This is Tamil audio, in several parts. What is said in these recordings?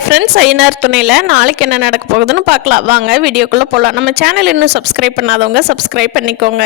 ஹாய் ஃப்ரெண்ட்ஸ், ஐயனார் துணையில் நாளைக்கு என்ன நடக்க போகுதுன்னு பார்க்கலாம். வாங்க வீடியோக்குள்ளே போகலாம். நம்ம சேனல் இன்னும் சப்ஸ்கிரைப் பண்ணாதவங்க சப்ஸ்கிரைப் பண்ணிக்கோங்க.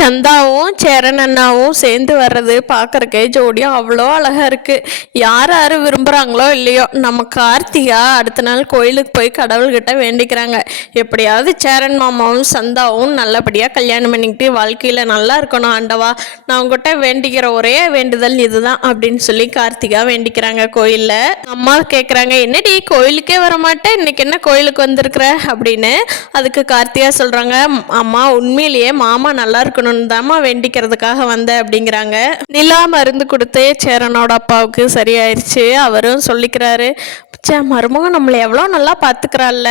சந்தாவும் சேரன் அண்ணாவும் சேர்ந்து வர்றது பார்க்குறக்கே ஜோடியாக அவ்வளோ அழகாக இருக்குது. யார் யார் விரும்புகிறாங்களோ இல்லையோ, நம்ம கார்த்திகா அடுத்த நாள் கோயிலுக்கு போய் கடவுள்கிட்ட வேண்டிக்கிறாங்க. எப்படியாவது சேரன் மாமாவும் சந்தாவும் நல்லபடியாக கல்யாணம் பண்ணிக்கிட்டு வாழ்க்கையில் நல்லா இருக்கணும் ஆண்டவா, நான் உங்ககிட்ட வேண்டிக்கிற ஒரே வேண்டுதல் இதுதான் அப்படின்னு சொல்லி கார்த்திகா வேண்டிக்கிறாங்க. கோயிலில் அம்மா கேட்குறாங்க, என்னடி கோயிலுக்கே வர மாட்டேன், இன்னைக்கு என்ன கோயிலுக்கு வந்திருக்கிற அப்படின்னு. அதுக்கு கார்த்திகா சொல்கிறாங்க, அம்மா உண்மையிலேயே மாமா நல்லா இருக்கணும்னு தாம்மா வேண்டிக்கிறதுக்காக வந்தேன் அப்படிங்கிறாங்க. நிலா மருந்து கொடுத்து சேரனோட அப்பாவுக்கு சரியாயிருச்சு. அவரும் சொல்லிக்கிறாரு, மருமகன் நம்மளை எவ்வளோ நல்லா பார்த்துக்கிறாள்ல,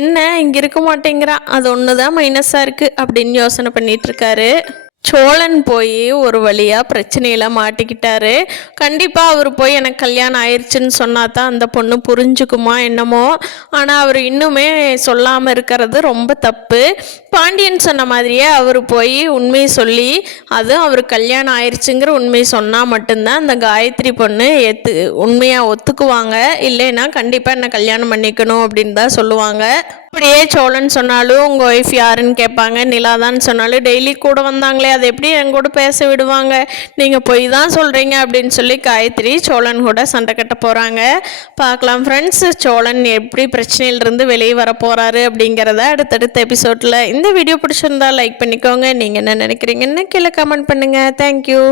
என்ன இங்கே இருக்க மாட்டேங்கிறா, அது ஒன்று தான் மைனஸாக இருக்குது அப்படின்னு யோசனை பண்ணிட்டு இருக்காரு. சோழன் போய் ஒரு வழியாக பிரச்சனையில் மாட்டிக்கிட்டாரு. கண்டிப்பாக அவர் போய் எனக்கு கல்யாணம் ஆயிடுச்சுன்னு சொன்னா தான் அந்த பொண்ணு புரிஞ்சுக்குமா என்னமோ. ஆனால் அவர் இன்னுமே சொல்லாமல் இருக்கிறது ரொம்ப தப்பு. பாண்டியன் சொன்ன மாதிரியே அவர் போய் உண்மையை சொல்லி, அதுவும் அவர் கல்யாணம் ஆயிடுச்சுங்கிற உண்மையை சொன்னால் மட்டும்தான் அந்த காயத்ரி பொண்ணு உண்மையாக ஒத்துக்குவாங்க. இல்லைன்னா கண்டிப்பாக என்னை கல்யாணம் பண்ணிக்கணும் அப்படின்னு தான் சொல்லுவாங்க. அப்படியே சோழன் சொன்னாலும் உங்கள் ஒய்ஃப் யாருன்னு கேட்பாங்க. நிலாதான்னு சொன்னாலும் டெய்லி கூட வந்தாங்களே, அதை எப்படி என் கூட பேச விடுவாங்க, நீங்கள் போய் தான் சொல்கிறீங்க அப்படின்னு சொல்லி காயத்ரி சோழன் கூட சண்டை கட்ட போகிறாங்க. பார்க்கலாம் ஃப்ரெண்ட்ஸ், சோழன் எப்படி பிரச்சனையிலிருந்து வெளியே வர போகிறாரு அப்படிங்கிறத அடுத்தடுத்த எபிசோடில். இந்த வீடியோ பிடிச்சிருந்தா லைக் பண்ணிக்கோங்க. நீங்கள் என்ன நினைக்கிறீங்கன்னு கீழே கமெண்ட் பண்ணுங்கள். தேங்க்யூ.